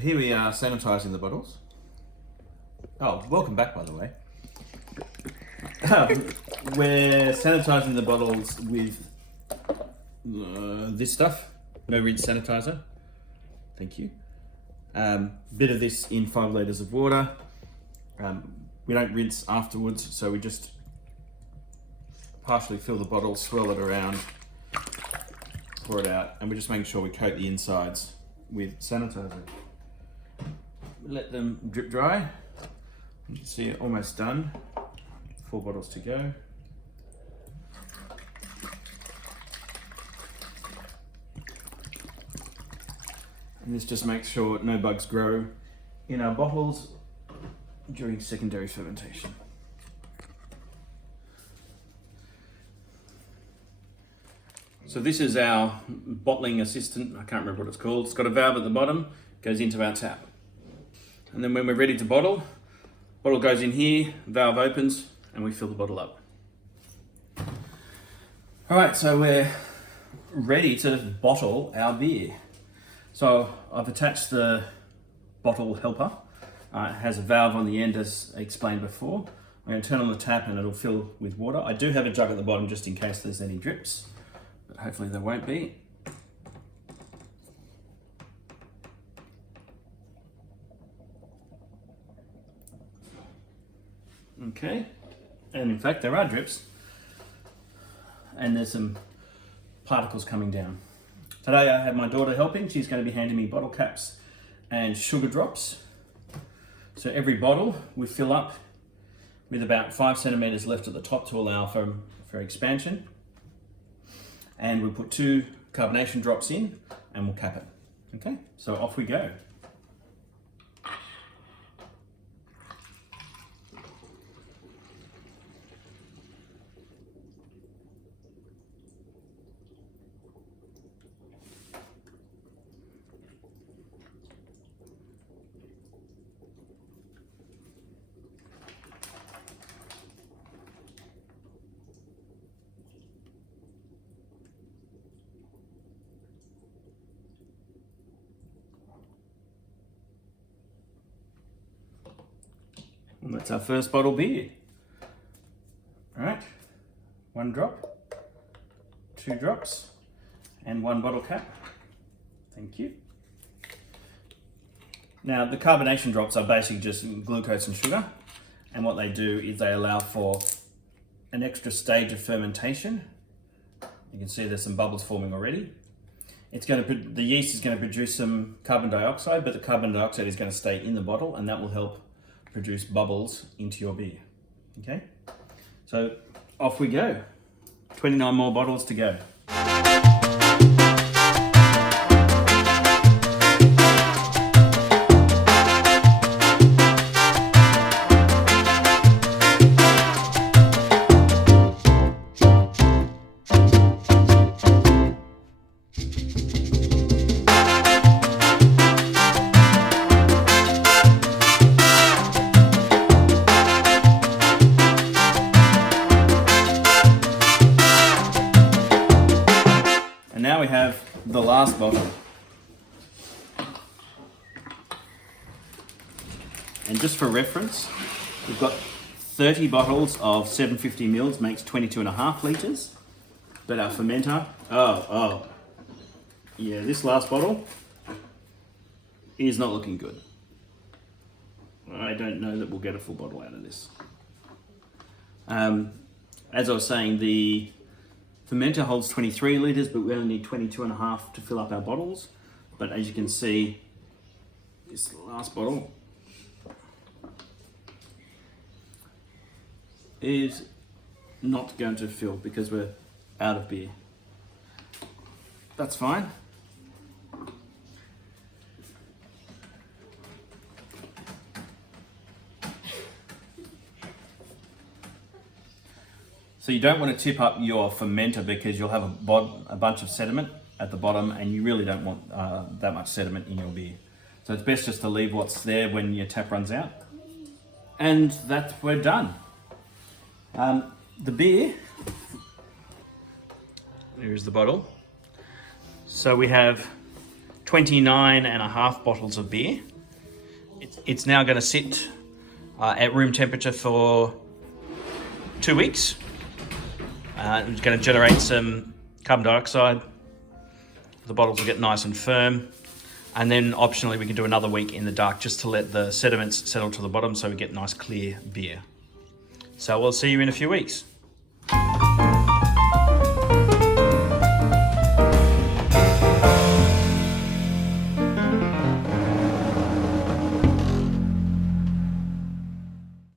here we are sanitising the bottles. Oh, welcome back, by the way. We're sanitising the bottles with this stuff, no rinse sanitizer. Thank you. Bit of this in 5 litres of water. We don't rinse afterwards, so we just partially fill the bottle, swirl it around, pour it out, and we're just making sure we coat the insides with sanitizer. Let them drip dry. You can see it almost done. 4 bottles to go. And this just makes sure no bugs grow in our bottles during secondary fermentation. So this is our bottling assistant. I can't remember what it's called. It's got a valve at the bottom, goes into our tap. And then when we're ready to bottle goes in here, valve opens, and we fill the bottle up. All right, so we're ready to bottle our beer. So I've attached the bottle helper. It has a valve on the end as explained before. I'm going to turn on the tap and it'll fill with water. I do have a jug at the bottom just in case there's any drips, but hopefully there won't be. Okay, and in fact there are drips and there's some particles coming down. Today I have my daughter helping. She's going to be handing me bottle caps and sugar drops. So every bottle we fill up with about 5 centimeters left at the top to allow for expansion. And we'll put 2 carbonation drops in and we'll cap it. Okay, so off we go. And that's our first bottle beer. All right, 1 drop, 2 drops, and 1 bottle cap. Thank you. Now the carbonation drops are basically just glucose and sugar, and what they do is they allow for an extra stage of fermentation. You can see there's some bubbles forming already. The yeast is going to produce some carbon dioxide, but the carbon dioxide is going to stay in the bottle, and that will help produce bubbles into your beer. Okay, so off we go. 29 more bottles to go. Now we have the last bottle. And just for reference, we've got 30 bottles of 750 mils, makes 22.5 litres. But our fermenter, yeah, this last bottle is not looking good. I don't know that we'll get a full bottle out of this. As I was saying, the fermenter holds 23 litres, but we only need 22.5 to fill up our bottles. But as you can see, this last bottle is not going to fill because we're out of beer. That's fine. So you don't want to tip up your fermenter because you'll have a bunch of sediment at the bottom, and you really don't want that much sediment in your beer. So it's best just to leave what's there when your tap runs out. And we're done. The beer, there's the bottle. So we have 29.5 bottles of beer. It's now going to sit at room temperature for 2 weeks. It's going to generate some carbon dioxide. The bottles will get nice and firm. And then optionally we can do another week in the dark just to let the sediments settle to the bottom so we get nice clear beer. So we'll see you in a few weeks.